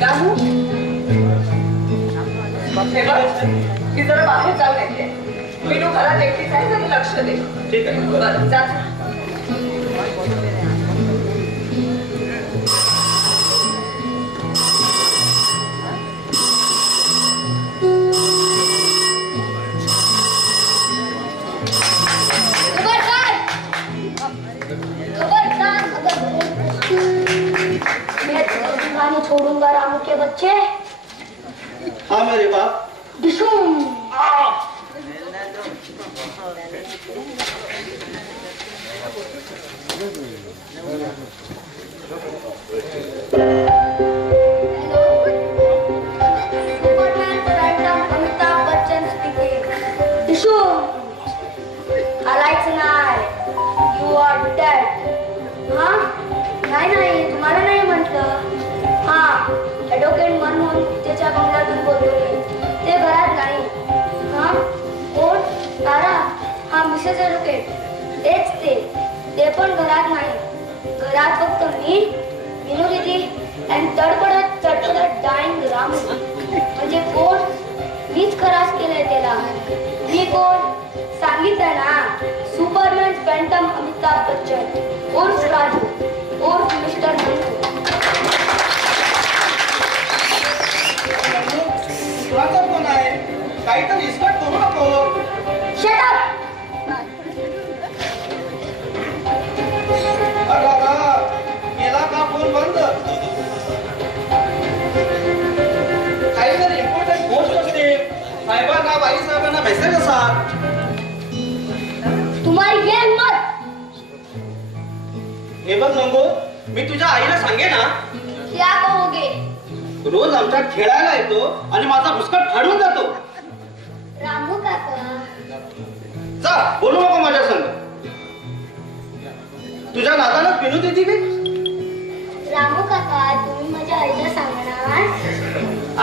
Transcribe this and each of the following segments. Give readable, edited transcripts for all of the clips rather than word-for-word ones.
रामू हे बघ की जरा बाहेर जाऊन येते मी तू घरात एकटीच आहे तरी लक्ष दे ठीक आहे बरं जा छोड़ूंगा रामू के बच्चे। हाँ मेरे बाप। Dishoom. Superman Phantom Amitabh Bachchan speaking. Dishoom. I like tonight. You are dead. हाँ? नहीं तुम्हाला नाही म्हटलं. हाँ ॲडव्होकेट मनमोहन त्याच्या बंगल्यातून बोलतोय ते घरात नाही. हाँ कोण तारा हा मिसेस ॲडव्होकेट तेच ते पण घरात नाही. घरात फक्त मी विनू दीदी आणि तडफडत डाईंग रामू म्हणजे कोण मीच खरास केलंय त्याला. मी कोण सांगितलं ना सुपरमॅन फॅन्टम अमिताभ बच्चन उर्फ राजू उर्फ मिस्टर मंजू. कोण आहे काहीतरी इस्कट करू नको. Shut up. केला का फोन बंद. काहीतरी इम्पॉर्टंट गोष्ट असते साहेबांना बाई साहेबांना मेसेज असा. तुम्हारी ये हिम्मत. हे बघ नंगो मी तुझ्या आईला सांगे ना. क्या कहोगे. रोज आमच्यात खेळायला येतो आणि माझा भुसकट फाडून जातो. रामू काका जा बोलू नको माझ्या संग. तुझ्या नादाला विनू देती मी. रामू काका तुम्ही माझ्या आईला सांगणार.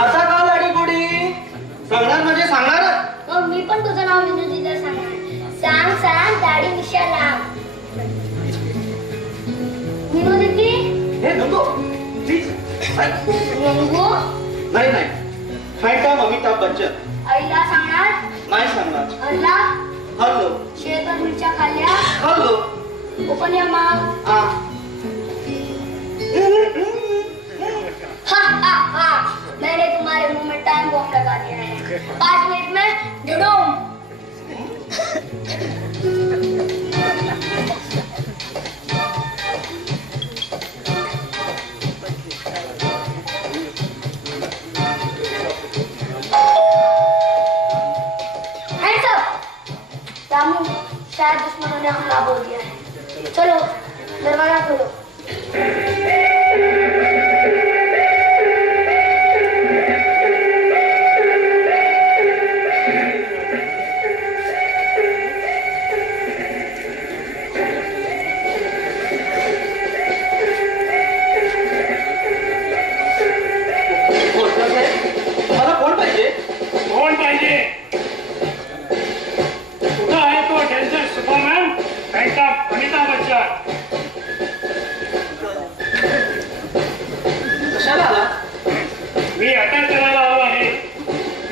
आता का लाडी गोडी सांगणार म्हणजे सांगणार. मग मी पण तुझं नाव विनू दीदीला सांगणार. सांग दाढी मिशा लाव. विनू दीदी हे नको प्लीज. रंगू नाही फॅन्टम अमिताभ बच्चन. आईला सांगणार नाही सांगणार. अल्ला हॅलो शेतात मिरच्या खाल्ल्या. Hello open your mouth. हाँ मैंने तुम्हारे मुंह में टाइम बॉम्ब लगा दिया है. 5 मिनट में धड़ूम. रामू शायद दुश्मनों ने हमला बोल दिया है. चलो दरवाजा खोलो. मला कोण पाहिजे. कोण पाहिजे. कुठं आहे तो danger Superman Phantom Amitabh Bachchan. कशाला आला. मी अटक करायला आलो आहे.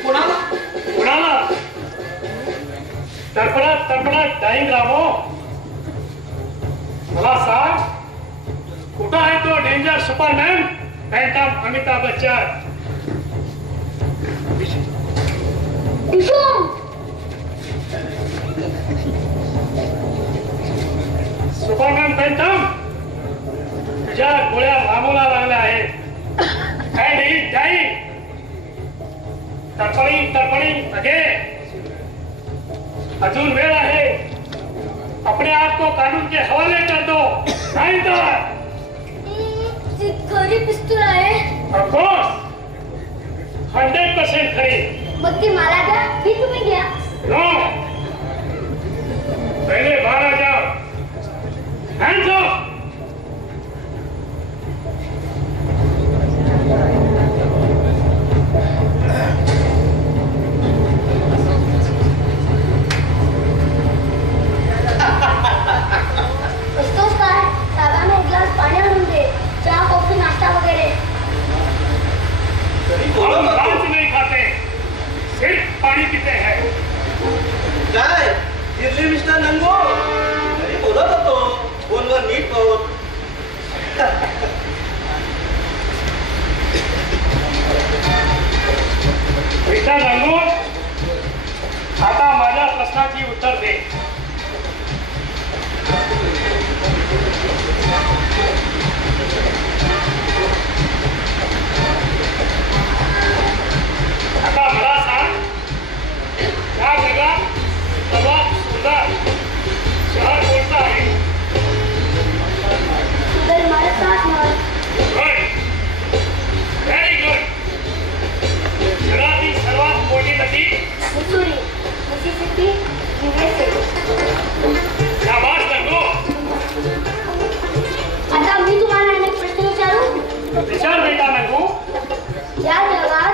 कुणाला तडफडत डाईंग रामो. मला सांग कुठं आहे तो danger Superman Phantom Amitabh Bachchan. Superman Phantom तुझ्या गोळ्या रामूला लागल्या आहेत. And he is dying. तडफडी अगे अजून वेळ आहे. अपने आप को कानून के हवाले कर दो नहीं तो. घरी पिस्तूल आहे. Of course 100% खरी. मग ती मला द्या ही तुम्ही घ्या. No. पहले बाहर आ जाओ. Hands up. बसतोस काय. साहेबांना एक ग्लास पाणी आणून दे. चहा कॉफी नाश्ता वगैरे. मिस्टर रंगू, आता माझ्या प्रश्नाची उत्तर दे. आता मला सांग, या जगात सर्वात सुंदर शहर कोणतं आहे? तर मला साथ मग गुड, व्हेरी गुड. जगातील सर्वात मोठी नदी? Missouri, Mississippi, USA. शाबास रंगू. आता मी तुम्हाला अनेक प्रश्न विचारू. विचार बेटा रंगू. या जगात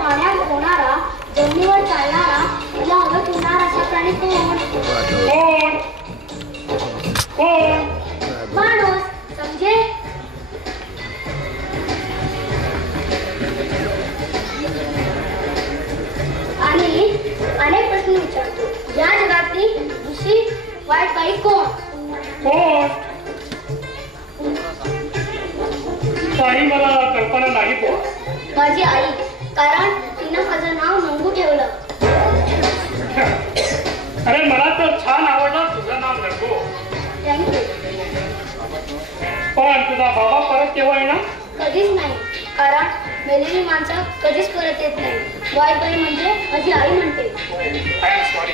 पाण्यात होणारा, जमिनीवर चालणारा, या हवेत उडणारा असा प्राणी कोण? कोण? कोण? माणूस. समजे? आणि अनेक प्रश्न विचारतो. या जगातली दुसरी वाईट बाई कोण? कोण? काही मला कल्पना नाही पोहा. माझी आई. कारण तिनं माझं नाव नंगू ठेवलं. अरे मला तर छान आवडलं तुझं नाव रंगू. थँक्यू. पण तुझा बाबा परत केव्हा येणार? कधीच नाही. कारण मेलेली माणसं कधीच परत येत नाही. वाईट बाई म्हणजे माझी आई म्हणते. I am sorry.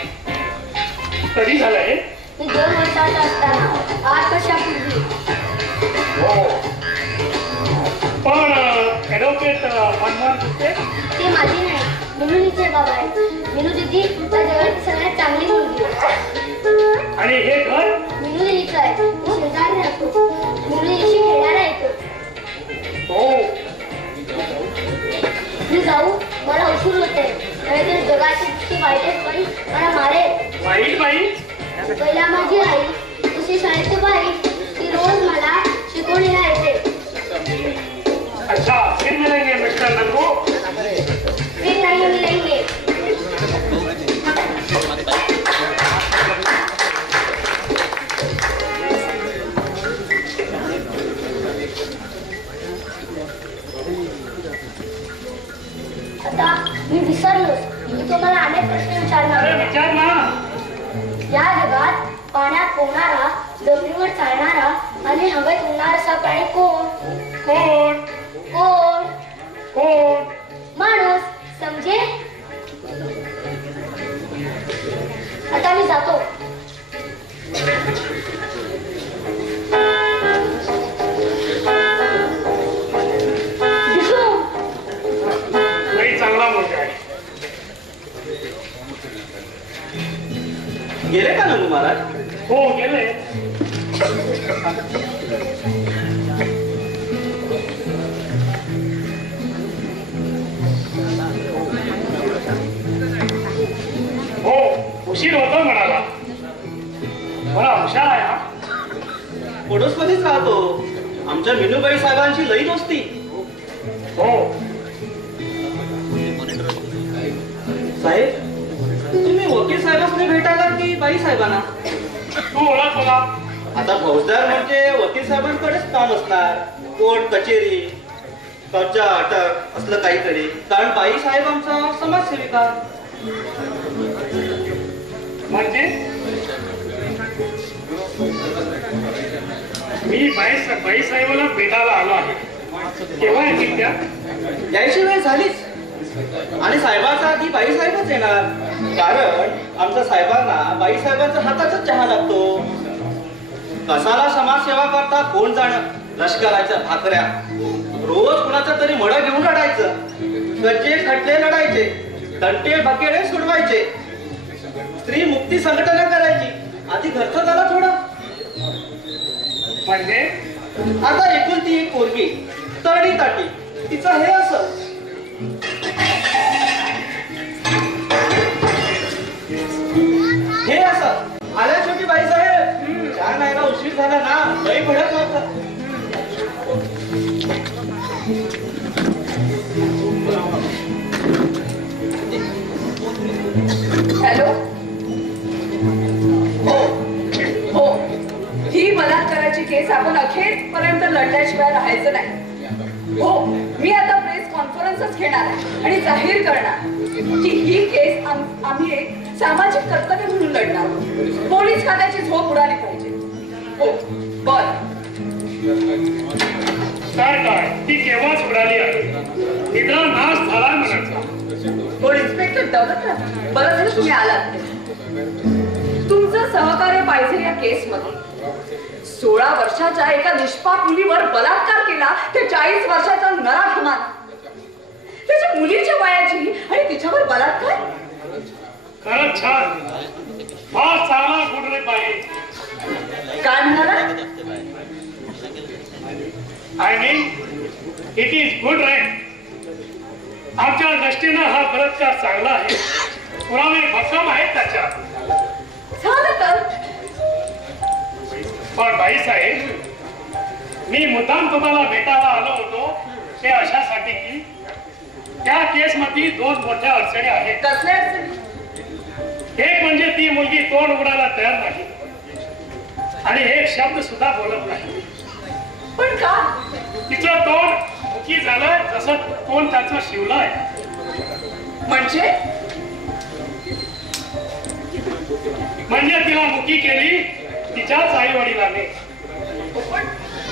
कधी झालंय? मी 2 वर्षाचा असताना, 8 वर्षापूर्वी. हो. पण ॲडव्होकेट मनमोहन गुप्ते? ते माझी नाही, मिनुलीचे बाबा आहेत. मिनू दिदी त्या जगाची सगळ्यात चांगली मुलगी आहे. आणि हे घर? मिनू दिदीचं आहे. मी शेजारी राहतो. मिनू दिदीशी खेळायला येतो. हो. मी जाऊ, मला उशीर होते. नाहीतर जगाची दुसरी वाईटच बाई मला मारेल. वाईट बाई? पहिला माझी आई, दुसरी शाळेची बाई. ती रोज मला शिकवणीला येते. अच्छा, फिर मिलेंगे मिस्टर रंगू. फिर नहीं मिलेंगे. आता मी विसरलोच. मी तुम्हाला अनेक प्रश्न विचारणार अरे आहे. विचार ना. या जगात पाण्यात पोहणारा, जमिनीवर चालणारा आणि हवेत उडणारा असा प्राणी कोण? कोण? कोण? कोण? माणूस. समजे? आता मी जातो. दिसू. लई चांगला मुलगा आहे. गेले का नंदू महाराज? हो गेले. हो, उशीर होतो म्हणाला. मला हुशार आहे हा. पडोसमध्येच राहतो. आमच्या मिनूबाई साहेबांची लई दोस्ती. हो. साहेब, तुम्ही वकील साहेबांनी भेटायला की बाई साहेबांना? तू ओळख मला. आता फौजदार म्हणजे वकील साहेबांकडेच काम असणार. कोर्ट कचेरी, कब्जा अटक असलं काहीतरी. कारण बाई साहेब आमचा समाजसेविका. म्हणजे मी बाई साहेबांना भेटायला आलो आहे. केव्हा येतील त्या? यायची वेळ झालीच. आणि साहेबांचा आधी बाई साहेबच येणार. कारण आमच्या साहेबांना बाई साहेबांचा हाताचाच चहा लागतो. कसाला समाजसेवा करता कोण जाणं. लष्कराच्या भाकऱ्या, रोज कुणाचा तरी मड घेऊन लढायचं. कच्चे खटले लढायचे, तंटे भकेडे सोडवायचे. स्त्री मुक्ती संघटना करायची. आधी घरचं झाला थोडं. म्हणजे आता एकुलती एक पोरगी, तरडी ताटी. तिचं हे असं. हे असं. आल्या छोटी बाई साहेब. चहा नाही ना, उशीर झाला ना. लई भडक होतं. हॅलो. हो हो, ही बलात्काराची केस आपण अखेरपर्यंत लढल्याशिवाय राहायचं नाही. हो, मी आता प्रेस कॉन्फरन्सच घेणार आहे आणि जाहीर करणार की ही केस आम्ही एक सामाजिक कर्तव्य म्हणून लढणार आहोत. पोलीस खात्याची झोप उडाली पाहिजे. हो बर. काय ती केव्हाच उडाली आहे. निद्रा नाश झाला म्हणायचा. हो इन्स्पेक्टर दौलतराव, बरं झालं तुम्ही आलात ते. तुमचं सहकार्य पाहिजे या केसमध्ये. 16 वर्षाच्या एका निष्पाप मुलीवर बलात्कार केला ते 40 वर्षाचा नराधमान, त्याच्या मुलीच्या वयाची आणि तिच्यावर बलात्कार. खरंच छान. फार चांगला गुड पाहिजे. काय म्हणाला? I mean it is good right. आमच्या दृष्टीनं हा बलात्कार चांगला आहे. पुरावे भक्कम आहेत त्याच्यात. झालं तर. पण बाईसाहेब, मी मुद्दाम तुम्हाला भेटायला आलो होतो ते अशासाठी की त्या केसमध्ये 2 मोठ्या अडचणी आहेत. कसल्या अडचणी? एक म्हणजे ती मुलगी तोंड उघडायला तयार नाही आणि एक शब्द सुद्धा बोलत नाही. पण का? तिचं तोंड मुकी झालं जसं तोंड त्याचं शिवलंय. म्हणजे तिला मुकी केली तिच्याच आई वडिलांनी.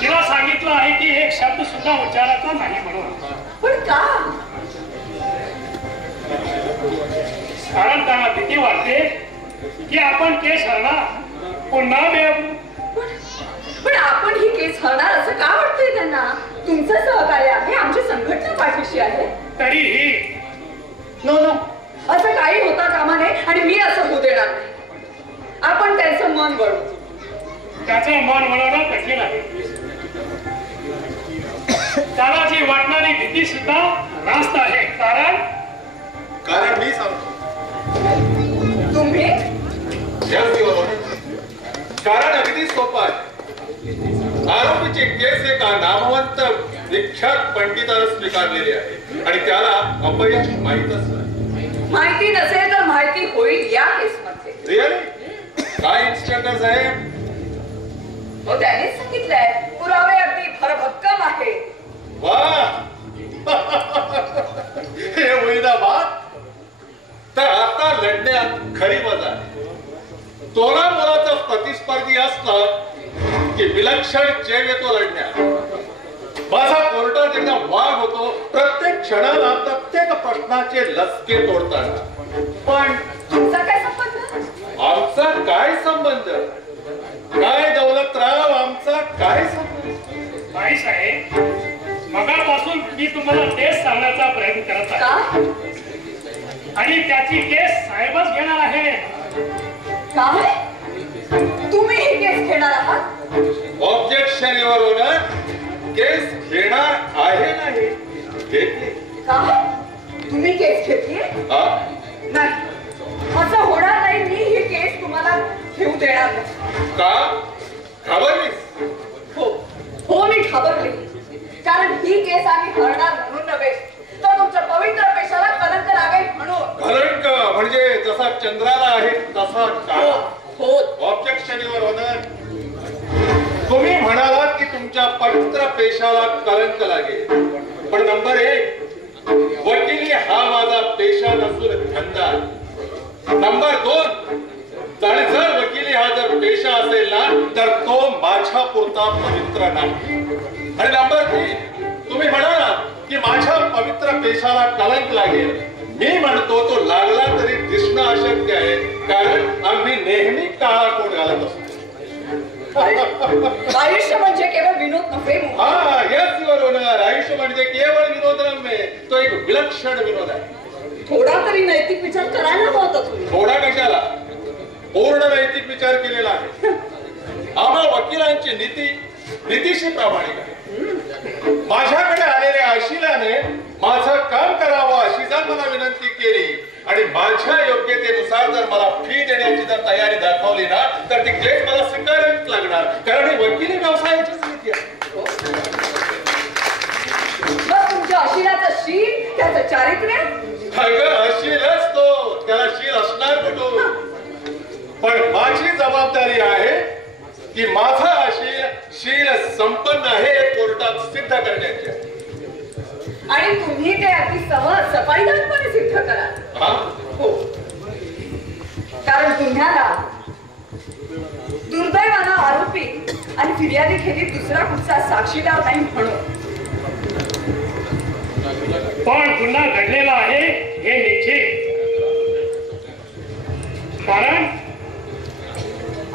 तिला सांगितलं आहे की एक शब्द सुद्धा उच्चारायचा नाही म्हणून. पण का? कारण त्यांना भीती वाटते की आपण केस हरणार, पुन्हा मिळवू. पण आपण ही केस हरणार असं का वाटतंय त्यांना? तुमचं सहकार्य आहे, आमची संघटना पाठीशी आहे. तरीही नो नो, असं काही होता कामा नये आणि मी असं होऊ देणार नाही. आपण त्यांचं मन वळू. त्याचं मन वळवणं कठीण आहे. त्याला जी वाटणारी भीती सुद्धा रास्त आहे. कारण मी सांगतो. तुम्ही कारण अगदी सोपं आहे. आरोपीची केस एका नामवंत विख्यात पंडितानं स्वीकारलेली आहे आणि त्याला अपयश माहीतच नाही. माहिती नसेल तर माहिती होईल या केसमध्ये. रिअली? काय इन्स्पेक्टर साहेब? हो त्यांनीच सांगितलंय. पुरावे अगदी भरभक्कम आहे. वा हे होईना बात. तर आता लढण्यात खरी मजा आहे. तोला मोलाचा प्रतिस्पर्धी असला की विलक्षण चेव येतो लढण्यात. माझा कोर्टात एकदा वाद होतो प्रत्येक क्षणाला प्रत्येक प्रश्नाचे लचके तोडताना. पण तुमचा काय संबंध? आमचा काय संबंध? काय दौलतराव, आमचा काय संबंध? बाईसाहेब, मगापासून मी तुम्हाला तेच सांगण्याचा प्रयत्न करत आहे. का? आणि त्याची केस साहेबच घेणार आहे. काय? तुम्ही ही केस घेणार आहात? Objection your owner. केस घेणार आहे नाही, घेतली. काय? तुम्ही केस घेतली? नाही, असं होणार नाही. मी ही केस तुम्हाला घेऊ देणार नाही. का? घाबरलीस? हो हो, मी घाबरले. कारण ही केस आम्ही हरणार म्हणून नव्हे, तर तुमच्या पवित्र पेशाला कलंक लागेल म्हणून. कलंक म्हणजे जसा चंद्राला आहे तसा काळा. हो. Objection your honour. तुम्ही म्हणालात की तुमच्या पवित्र पेशाला कलंक लागेल. पण नंबर 1, वकिली हा माझा पेशा नसून धंदा. नंबर 2, आणि जर वकिली हा जर पेशा असेल ना तर तो माझ्या पुरता पवित्र नाही. आणि नंबर 3, तुम्ही म्हणाला की माझ्या पवित्र पेशाला कलंक लागेल. मी म्हणतो तो लागला तरी दिसणं अशक्य आहे. कारण आम्ही नेहमी काळा कोट घालत असतो. आयुष्य म्हणजे केवळ विनोद नव्हे. हा, यस युअर ओनर. आयुष्य म्हणजे केवळ विनोद नव्हे, तो एक विलक्षण विनोद आहे. थोडा तरी नैतिक विचार करायला हवा तुम्ही. थोडा कशाला, पूर्ण नैतिक विचार केलेला आहे. आम्हा वकिलांची नीतीशी प्रामाणिक आहे. माझ्याकडे आलेल्या अशिलाने माझं काम करावं अशी जर मला विनंती केली आणि माझ्या योग्यतेनुसार जर मला फी देण्याची जर तयारी दाखवली ना तर ती केस मला स्वीकारावीच लागणार. कारण ही वकिली व्यवसायाचीच नीती आहे. मग तुमच्या अशिलाचं शील, त्याचं चारित्र्य? अगं अशीलच तो, त्याला शील असणार कुठून. पण माझी जबाबदारी आहे की माझा शील संपन्न आहे कोर्टात सिद्ध करण्याची. आणि तुम्ही ते अगदी सहज सफाईदारपणे सिद्ध कराल. हा? हो, कारण तुम्हाला दुर्दैवानं आरोपी आणि फिर्यादी खेरी दुसरा कुठचा साक्षीदार नाही म्हणून. पण पुन्हा घडलेलं आहे हे निश्चित. कारण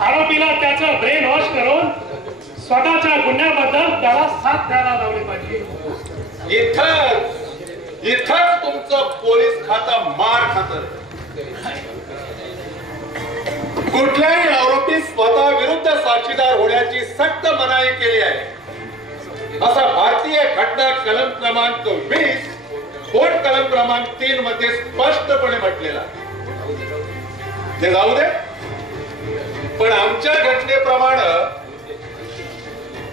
आरोपीला त्याचं ब्रेन वॉश करून स्वतःच्या गुन्ह्याबद्दल त्याला साथ द्यायला लावली पाहिजे. इथंच तुमचं पोलीस खातं मार खातं. कुठल्याही आरोपी स्वतः विरुद्ध साक्षीदार होण्याची सक्त मनाई केली आहे, असं भारतीय घटना कलम क्रमांक 20 पोट कलम क्रमांक 3 मध्ये स्पष्टपणे म्हटलेला. ते जाऊ दे, पण आमच्या घटनेप्रमाणे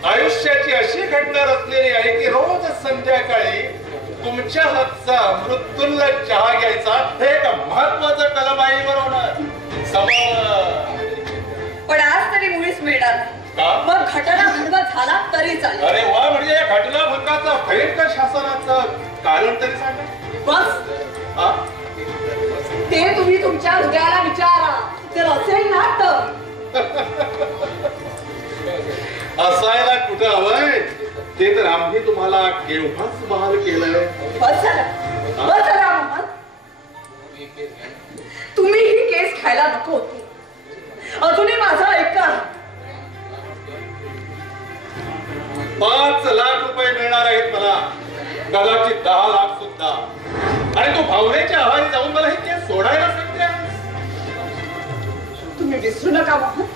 आयुष्याची अशी घटना रचलेली आहे की रोज संध्याकाळी तुमच्या हातचा मृत्यूला चहा घ्यायचा हे एक महत्वाचं कलम आईवर होणार. पण आज तरी मुळीच मिळणार नाही. का? मग घटना भंग झाला तरी चालेल. अरे वा, म्हणजे या घटना भंगाचा भयंकर शासनाचं कारण तरी सांगा. बस हा? ते तुम्ही तुमच्या हृदयाला विचारा. तर असेल ना तर असायला कुठं हवंय ते तर आम्ही तुम्हाला केव्हाच बहाल केलंय. बस झालं, बस झालं मोहम्मद. तुम्ही ही केस खायला नको होती. अजूनही माझं ऐका. 5 लाख रुपये मिळणार आहेत मला, कदाचित 10 लाख सुद्धा. आणि तू भावनेच्या आहारी जाऊन मला हे केस सोडायला सांगते. तुम्ही विसरू नका मोहम्मद,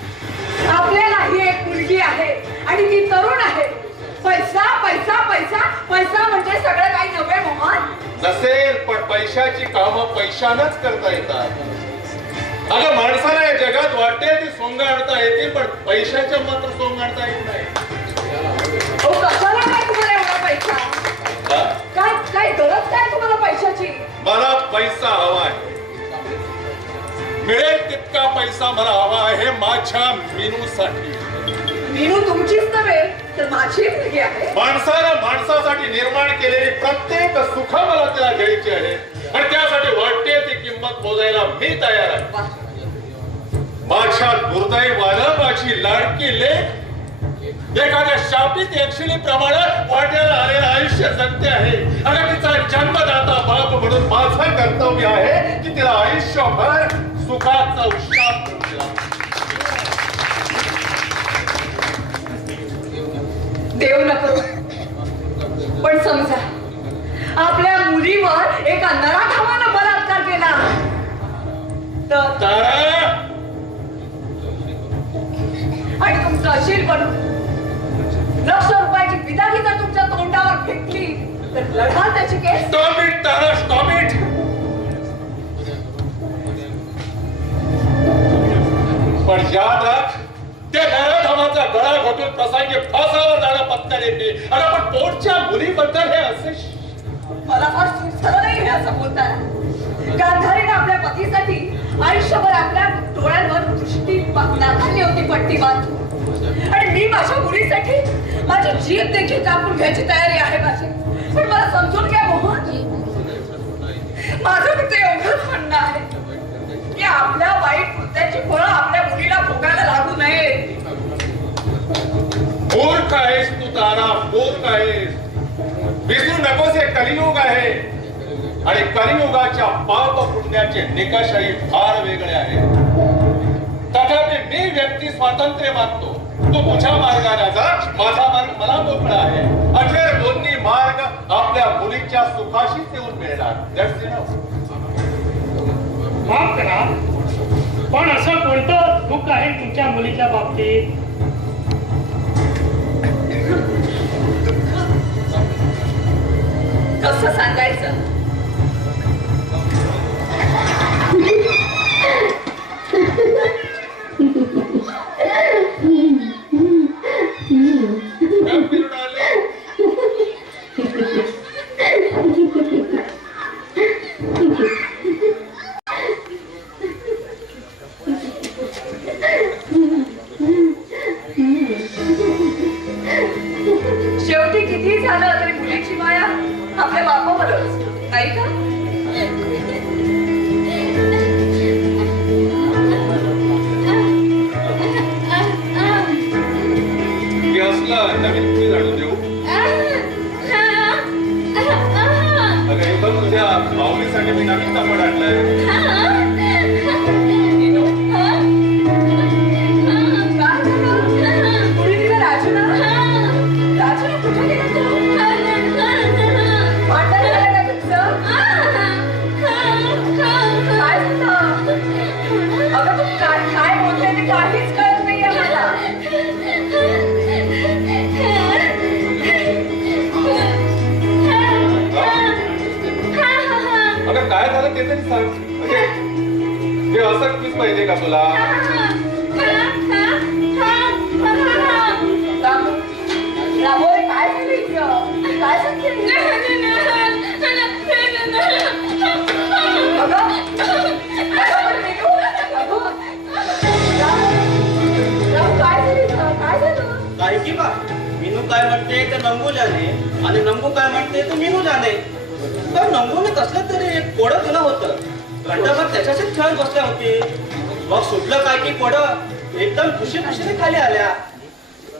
आपल्यालाही एक मुलगी आहे आणि ती तरुण आहे. पैसा पैसा पैसा पैसा म्हणजे सगळं काही नव्हे मोहम्मद. नसेल, पण पैशाची कामं पैशानच करता येतात. अगं, माणसाला या जगात वाटते ती सोंग आणता येते, पण पैशाच्या मात्र सोंग आणता येत नाही. अहो, कशाला काय तुम्हाला एवढा पैसा? हा? काय काय गरज काय तुम्हाला पैशाची? मला पैसा हवा आहे, मिळेल तितका पैसा मला हवा आहे माझ्या मीनूसाठी. मीनू तुमचीच नव्हे तर माझी मुलगी आहे. माणसाला माणसासाठी निर्माण केलेली प्रत्येक सुख मला तिला घ्यायची आहे, आणि त्यासाठी वाटते ती किंमत मोजायला मी तयार आहे. वाह. माझ्या दुर्दैवानं माझी लाडकी लेक एखाद्या शापित यक्षिणी प्रमाणे वाट्याला आलेलं आयुष्य जगते आहे. आणि तिचा जन्मदाता बाप म्हणून माझं कर्तव्य आहे की तिला आयुष्यभर सुखाचा उशाप करून दिला. देव नको, पण समजा आपल्या मुलीवर एका नराधमानं बलात्कार केला तर, तारा, आणि तुमचं अशील बनून लक्ष रुपयाची बिदागी जर तुमच्या तोंडावर फेकली तर लढाल त्याची case. Stop it Tara, stop it. पण याद राख, त्या नराधमाचा गळा घोटून प्रसंगी फासावर जाणं पत्करेल येते. आणि आपण पोटच्या मुलीबद्दल हे असे मला फार सुचलं नाही हे असं बोलताय. गांधारीने आपल्या पतीसाठी आयुष्यभर आपल्या डोळ्यांवर दृष्टी घातली होती पट्टी बांधून, आणि मी माझ्या मुलीसाठी माझी जीभ देखील कापून घ्यायची तयारी आहे माझी. पण मला समजून घ्या मोहन, माझं फक्त एवढंच म्हणणं आहे की आपल्या वाईट कृत्याची फळं आपल्या मुलीला भोगायला लागू नये. मूर्ख आहेस तू तारा, मूर्ख आहेस. विसरू नकोस, हे कलियुग आहे, आणि कलियुगाच्या पाप पुण्याचे निकषही फार वेगळे आहेत. तथापि मी व्यक्ती स्वातंत्र्य मानतो. तू तुझ्या मार्गाने जा, माझा मार्ग मला मोकळा आहे. अखेर दोन्ही मार्ग आपल्या मुलीच्या सुखाशीच येऊन मिळणार. That's enough. माफ करा, पण असं कोणतं दुःख आहे तुमच्या मुलीच्या बाबतीत? कसं सांगायचं? Come here, darling. शेवटी किती झालं तरी मुलीची माया आपल्या बापावरच नाही का? की असलं नवीन कुणी जाणून देऊ अगं हे बघ तुझ्या माऊलीसाठी मी नवीन कापड आणलंय. काय झालं? कुणी दिलं राजूला? राजूला कुठे गेला तू? भांडण झालं का तुमचं? काय झालं? अगं तू काय बोलते ते काहीच कळत नाहीये मला. अगं काय झालं ते तरी सांग. म्हणजे हे असं कीच पाहिजे का तुला? रामोरे काय झालं इथं? काय सांगते? अगं, पण मीनू, अगं, रामू, काय झालं इथं? काय झालं? काय की बा मीनू काय म्हणते ते नंबू जाणे आणि नंबू काय म्हणते ते मीनू जाणे. तर नंबूने कसलं तरी एक कोडं दिलं होतं. घंटाभर त्याच्याशीच खेळत बसल्या होते. मग सुटलं काय की कोडं एकदम खुशीने खाली आल्या.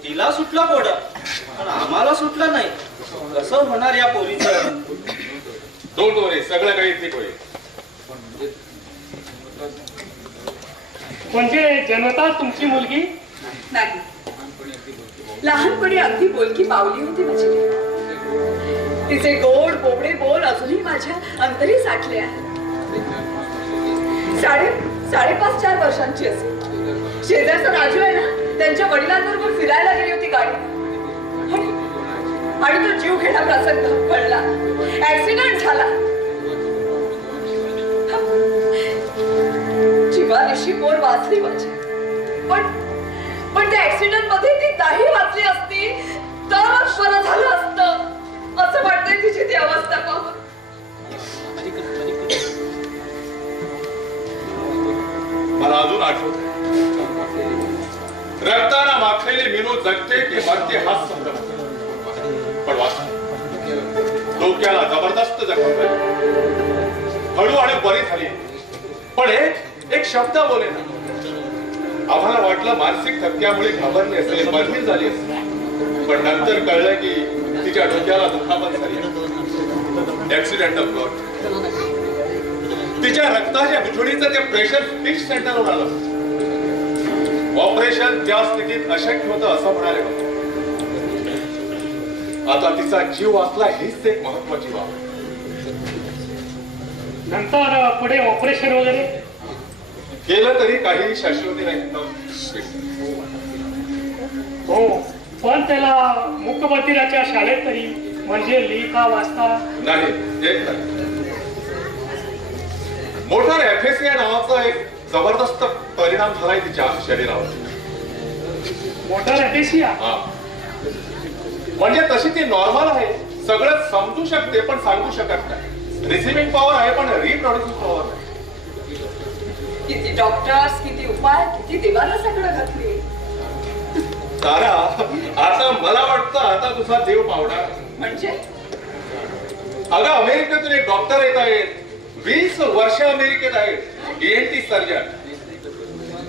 तिला सुटलं कोडं पण आम्हाला सुटलं नाही. कसं होणार या पोरीचं? डोंट वरी, सगळं काही ठीक होईल. म्हणजे जनता तुमची मुलगी नाही, लहानपणी अगदी बोलकी पावली होती माझी. तिचे गोड बोबडे बोल अजूनही माझ्या अंतरी साठले आहेत. 5.5-4 वर्षांची असेल. शेजारचा राजू आहे ना, त्यांच्या वडिलांबरोबर फिरायला गेली होती गाडी. आणि तो जीव घेणा प्रसंग घडला. ऍक्सिडेंट झाला. जीवानिशी पोर वाचली माझी. पण त्या ऍक्सिडेंट मध्ये ती नाही वाचली असती तरच बरं झालं असतं. असं वाटतंय तिची ती अवस्था पाहून. मला अजून आठवत रक्ताना माखलेली मीनू जगते की मरते हाच संभ्रम. पण वाचते, डोक्याला जबरदस्त जखम झाली. हळूहळू बरी झाली. पण एक शब्द बोले ना. आम्हाला वाटलं मानसिक थक्क्यामुळे घाबरली असेल, बदली झाली असेल. पण नंतर कळलं की तिच्या डोक्याला दुखापत झाली. Accident of God. तिच्या रक्ताच्या बिजोडीचं ते प्रेशर फिक्स सेंटरवर आलं. ऑपरेशन त्या स्थितीत अशक्य होतं असं म्हणाले. आता तिचा जीव वाचला हीच एक महत्वाची बाब. नंतर पुढे ऑपरेशन वगैरे केलं तरी काही शाश्वती नाही. हो, पण त्याला मूकबधिराच्या शाळेत तरी म्हणजे लिहिता वाचता नाही. एक नाही. मोटर एफएसिया नावाचा एक जबरदस्त परिणाम झालाय तिच्या शरीरावर. मोटर एटेशिया. हा. म्हणजे तशी ती नॉर्मल आहे, सगळं समजू शकते पण सांगू शकत नाही. रिसिव्हिंग पॉवर आहे पण रिप्रोड्युसिंग पॉवर नाही. किती डॉक्टर्स, किती उपाय, किती देवाला सगळं घातली. तारा, आता मला वाटतं आता तुझा देव पावणार. म्हणजे अगं अमेरिकेतून एक डॉक्टर येत आहेत. 20 वर्ष अमेरिकेत आहेत. ENT surgeon.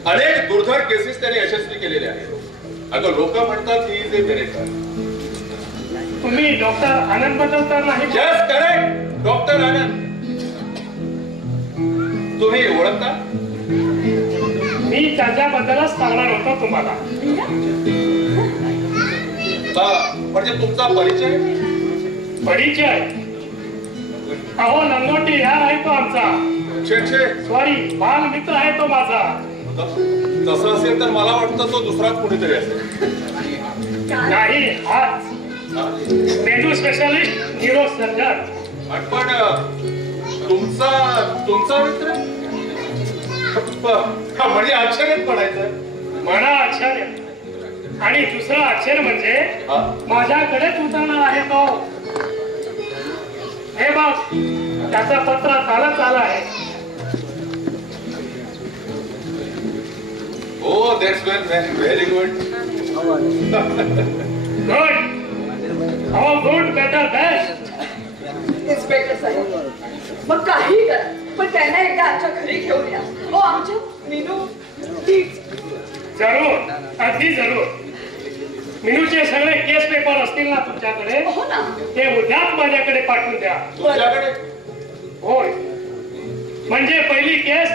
अनेक दुर्धर केसेस त्यांनी यशस्वी केलेले आहेत. अगं लोक म्हणतात ही इज ए मिरेकल. तुम्ही डॉक्टर आनंद बद्दल तर नाही? जस्ट करेक्ट, डॉक्टर आनंद. तुम्ही ओळखता? मी त्याच्याबद्दलच सांगणार होतो तुम्हाला. म्हणजे तुमचा परिचय? परिचय अहो लंगोटी यार आहे तो आमचा. छे छे. सॉरी, बाल मित्र आहे तो माझा. तसं असेल तर मला वाटतं तो दुसराच कोणीतरी असेल. नाही, हाच मेंदू स्पेशालिस्ट, न्यूरो सर्जन. पण तुमचा मित्र म्हणजे आश्चर्यच पडायचं. म्हणा आश्चर्य. आणि दुसरं आश्चर्य म्हणजे माझ्याकडेच उतरणार आहे तो. हे बघ, त्याचं पत्र कालच आलं आहे. हो, दॅट्स व्हेरी गुड. गुड. हो, गुड, बेटर, बेस्ट. इन्स्पेक्टर साहेब, मग काही करा, पण त्यांना एकदा आमच्या घरी घेऊन या. हो, आमच्या मीनू तीच. जरूर, अगदी जरूर. मिनूचे सगळे केस पेपर असतील ना तुमच्याकडे, हो ना. ते उद्याच माझ्याकडे पाठवून द्या. तुमच्याकडे होय, म्हणजे पहिली केस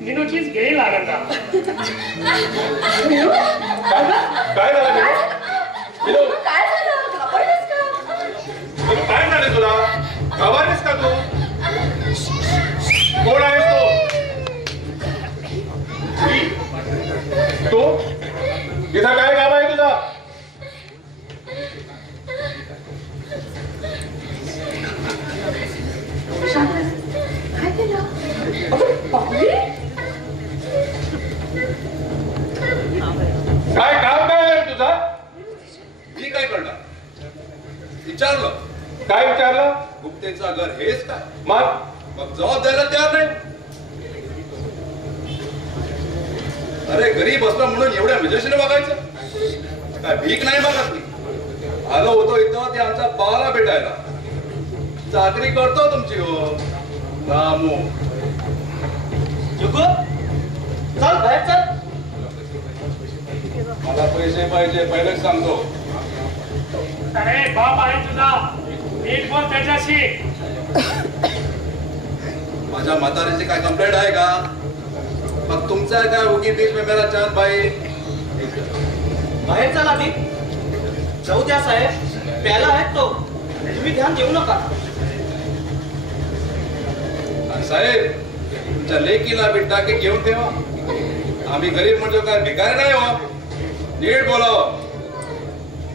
मिनूचीच घेईल आनंदा. मीनू? काय झालं काय मीनू? झालं? मीनू, काय झालं? घाबरलीस का? मीनू, काय झालं तुला? घाबरलीस का तू? कोण आहेस तू? इथं काय काम आहे तुझा? काय केलं? अगं, बापरे! काय काम काय आहे तुझा? मी काय करणार? विचारलं काय विचारलं? गुप्तेचा घर हेच का? मग जबाब द्यायला तयार नाही. अरे घरी बसला म्हणून एवढ्या मजेशीर बघायचं? काय भीक नाही बघत मी. आलो होतो इथं ते आमच्या बाळाला भेटायला. चाकरी करतो तुमची हो रामू. जुगू चल बाहेर चल. मला पैसे पाहिजे पहिलेच सांगतो. अरे बाप आहे तुझा, नीट बोल त्याच्याशी. माझ्या म्हातारीची काय कंप्लेंट आहे का? मग तुमचा काय उगी बीच में मेरा चांद भाई. बाहेर चल आधी. जाऊ द्या साहेब, प्याला आहेत तो. तुम्ही ध्यान देऊ नका. साहेब तुमच्या लेकीला बिड्डा की घेऊन ठेवा. आम्ही गरीब म्हणजे काय भिकारी नाही हो. नीट बोलावं.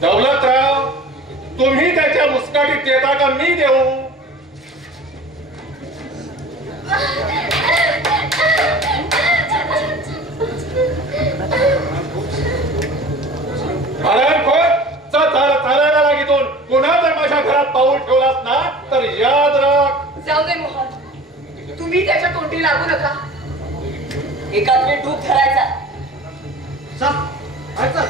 दौलतराव, तुम्ही त्याच्या मुस्काटीत देता का मी देऊ? चालायला लागीतून पुन्हा जर माझ्या घरात पाऊल ठेवलास ना तर याद राख. जाऊ दे मोहन, तुम्ही त्याच्या तोंडी लागू नका. एकाच वेळी ठोक धरायचा. चल बाहेर चल.